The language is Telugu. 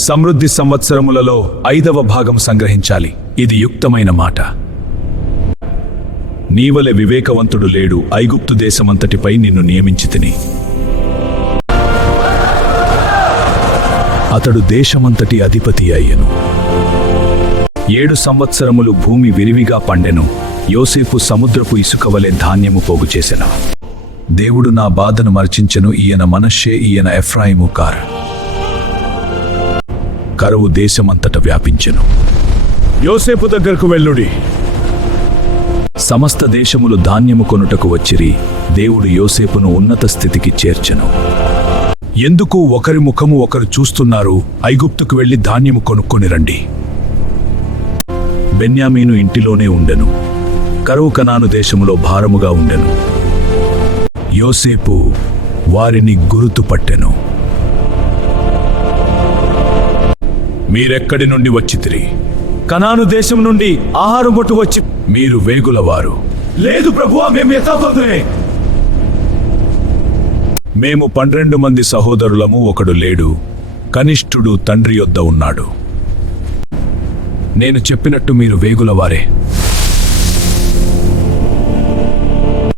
సమృద్ధి సంవత్సరములలో 5వ భాగం సంగ్రహించాలి. ఇది యుక్తమైన మాట. నీవలె వివేకవంతుడు లేడు. ఐగుప్తు దేశమంతటిపై నిన్ను నియమించితిని. అతడు దేశమంతటి అధిపతి అయ్యెను. 7 సంవత్సరములు భూమి విరివిగా పండెను. యోసేపు సముద్రపు ఇసుకవలె ధాన్యము పోగు చేసెను. దేవుడు నా బాధను మర్చించెను. ఈయన మనష్షే, ఈయన ఎఫ్రాయిము కారు. కరువు దేశమంతట వ్యాపించెను. యోసేపు దగ్గరకు వెళ్ళుడి. సమస్త దేశములు ధాన్యము కొనుటకు వచ్చిరి. దేవుడు యోసేపును ఉన్నత స్థితికి చేర్చెను. ఎందుకు ఒకరి ముఖము ఒకరు చూస్తున్నారు? ఐగుప్తుకు వెళ్లి ధాన్యము కొనుక్కొని రండి. బెన్యామీను ఇంటిలోనే ఉండెను. కరువు కనాను దేశములో భారముగా ఉండెను. యోసేపు వారిని గుర్తుపట్టెను. మీరెక్కడి నుండి వచ్చితిరి? కనాను దేశం నుండి ఆహారం పట్టు వచ్చి. మీరు వేగులవారు. లేదు ప్రభువా, మేము యథార్థులమే. మేము 12 మంది సహోదరులము, ఒకడు లేడు. కనిష్ఠుడు తండ్రి యొద్ద ఉన్నాడు. నేను చెప్పినట్టు మీరు వేగులవారే.